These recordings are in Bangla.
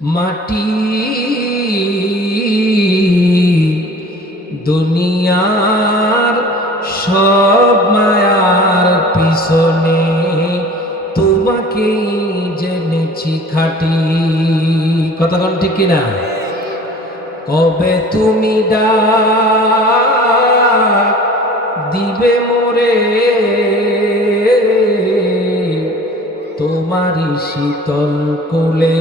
মাটি দুনিয়ার সব মায়ার পিছনে তোমাকে জেনেছি খাটি। কতক্ষণ ঠিক কিনা? কবে তুমি ডাক দিবে মোরে তোমারি শীতল কোলে,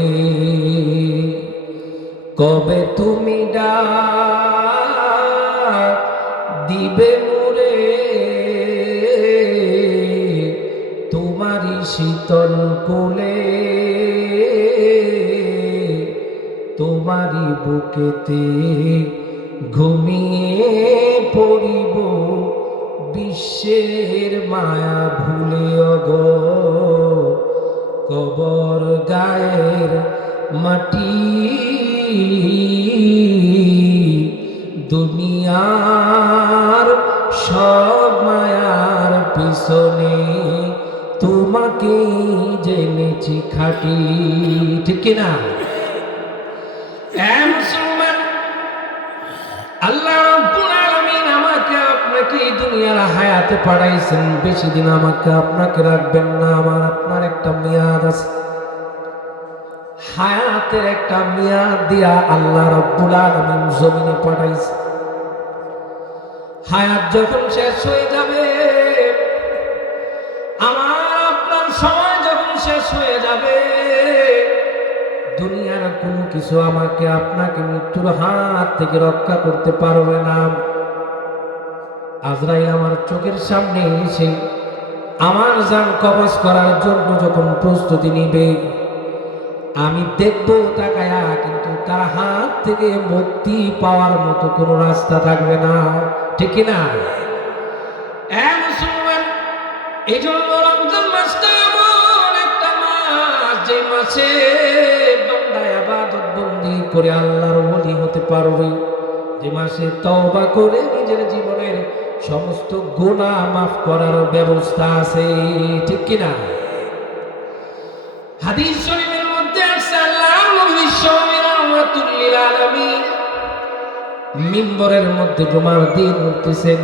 কবে তুমি ডাক দিবে মোরে তোমারি শীতল কোলে, তোমারি বুকেতে ঘুমিয়ে পড়িব বিশ্বের মায়া ভুলে গো। কবর গায়ের মাটি দুনিয়ার সব মায়ার পিছনে তোমাকে জেনেছি খাটি। ঠিক কিনা? মুসলমান, আল্লাহ রাব্বুল আলামিন আমাকে আপনাকে এই দুনিয়ার হায়াতে পাঠাইছেন। বেশি দিন আমাকে আপনাকে রাখবেন না। আমার আপনার একটা মেয়াদ আছে, হায়াতের একটা মেয়াদ দিয়া আল্লাহ রাব্বুল আলামিন জমিনে পাঠাইছে। হায়াত যখন শেষ হয়ে যাবে, আমার আপনার সময় যখন শেষ হয়ে যাবে, দুনিয়ার কোনো কিছু আমাকে আপনাকে মৃত্যুর হাত থেকে রক্ষা করতে পারবে না। আজরাইল আমার চোখের সামনে এসে আমার জান কবজ করার জন্য যখন প্রস্তুতি নিবে, আমি দেখব তাকায়া, কিন্তু তার হাত থেকে মুক্তি পাওয়ার মতো কোনো রাস্তা থাকবে না। ঠিক কিনা? মুসলমান, এই জন্য রমজান মাসটা এমন একটা মাস, যে মাসে বান্দা ইবাদত বন্দি করে আল্লাহর ওলি হতে পারবে, যে মাসে তওবা করে নিজের জীবনের সমস্ত গুনাহ মাফ করার ব্যবস্থা আছে। ঠিক কিনা? হাদিস শরীফের মধ্যে আছে, আল্লাহর নবী বিশ্বনবী রাহমাতুল লিল আলামিন মিম্বরের মধ্যে জুমার দিন উঠতেছেন।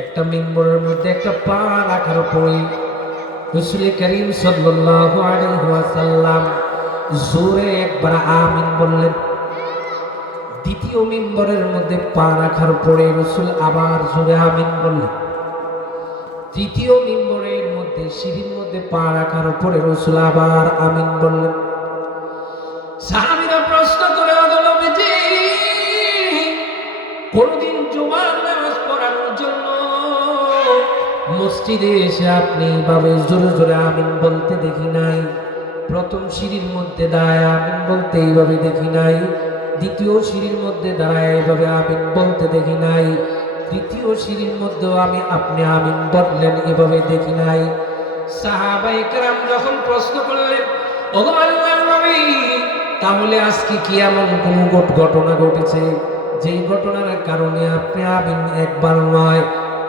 একটা মিম্বরের মধ্যে একটা পা রাখার পরে রাসূল করিম সাল্লাল্লাহু আলাইহি ওয়াসাল্লাম জোরে একবার আমিন বললেন। দ্বিতীয় মিম্বরের মধ্যে পা রাখার পরে রাসূল আবার জোরে আমিন বললেন। তৃতীয় মিম্বরের মধ্যে সিঁড়ির মধ্যে পা রাখার পরে রাসূল আবার আমিন বললেন। সাহাবীরা প্রশ্ন করে, ওগো নবীজি, কোনদিন জুমার নামাজ পড়ানোর জন্য মসজিদে এসে আপনি এভাবে জোরে জোরে আমিন বলতে দেখি নাই। প্রথম সিঁড়ির মধ্যে দাঁড়ায় আমিন বলতে এইভাবে দেখি নাই, দ্বিতীয় সিঁড়ির মধ্যে দাঁড়ায় এইভাবে আমিন বলতে দেখি নাই, তৃতীয় সিঁড়ির মধ্যেও আপনি আমিন বললেন এভাবে দেখি নাই। সাহাবায়ে কেরাম যখন প্রশ্ন করলেন, ওগো আল্লাহর নবী, তাহলে আজকে কি এমন কোন ঘটনা ঘটেছে যেই ঘটনার কারণে আপনি আমিন একবার নয়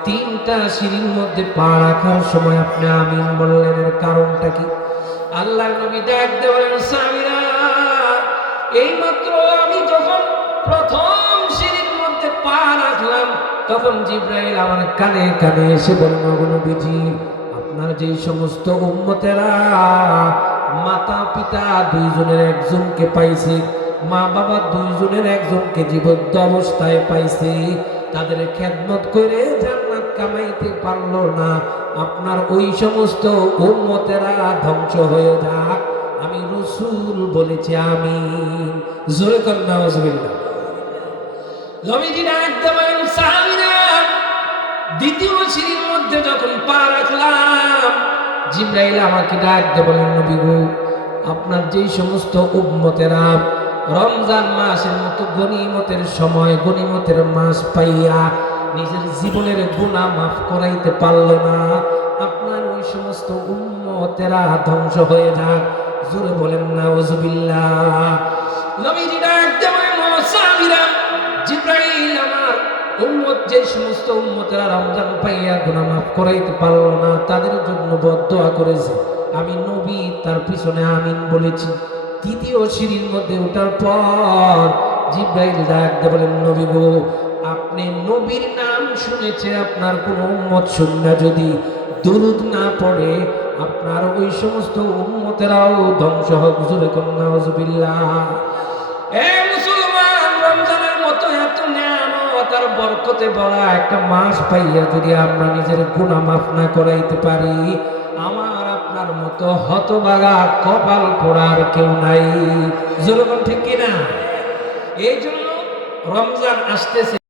তিনটা সিঁড়ির মধ্যে পা রাখার সময় আপনি আমিন বললেন? এর কারণটা কি? আল্লাহর নবী ডাক দিয়ে বলেন, সাহাবীরা, এইমাত্র আমি যখন প্রথম সিঁড়ির মধ্যে পা রাখলাম, তখন জিবরাইল আমার কানে কানে এসে বলল, ওগো নবীজি, আপনার যে সমস্ত উম্মতেরা মাতা পিতা দুইজনের একজনকে পাইছে, মা বাবা দুইজনের একজনকে জীবন্ত অবস্থায় পাইছে, তাদের খেদমত করে জান্নাত কামাইতে পারলো না, আপনার ওই সমস্ত উম্মতেরা ধ্বংস হয়ে যাক, আমি রাসূল বলেছি আমিন। জোরে কর নাউজুবিল্লাহ। নবীজি ডাক দিয়ে বলেন, সাহাবীরা, দ্বিতীয় সিঁড়ির মধ্যে যখন পা রাখলাম, জিবরাইল আমাকে ডাক দিয়ে বলেন, নবী গো, আপনার যেই সমস্ত উম্মতেরা রমজান মাসের মতো গনিমতের সময়, গনিমতের মাস পাইয়া নিজের জীবনের গুনাহ মাফ করাইতে পারল না, আপনার ওই সমস্ত উম্মতেরা ধ্বংস হয়ে যাক। জোরে বলেন নাউজুবিল্লাহ। নবীজি ডাক দিয়ে বলেন, ও সাহাবীরা, জিবরাইল আমার উম্মত, যে সমস্ত উম্মতেরা রমজান পাইয়া গুনাহ মাফ করাইতে পারল না, তাদের জন্য বদদোয়া করেছে, আমি নবী তার পিছনে আমিন বলেছি। দ্বিতীয় সিঁড়ির মধ্যে ওঠার পর জিব্রাইল ডাক দিয়ে বলেন, নবী গো, আপনি নবীর নাম শুনেছে, আপনার কোন উম্মত শুননা যদি দুরূদ না পড়ে আপনার ওই সমস্ত উম্মতেরাও ধ্বংস হোক। জোরে কন্যা নাউজুবিল্লাহ। এ মুসলমান, রমজানের মতো এত নিয়ামত আর বরকতে ভরা একটা মাস পাইয়া যদি আমরা নিজের গুনাহ মাফ না করাইতে পারি, আমার আপনার মতো হতভাগা কপাল পোড়ার কেউ নাই। জোরে বল ঠিক কিনা? এই জন্য রমজান আসতেছে।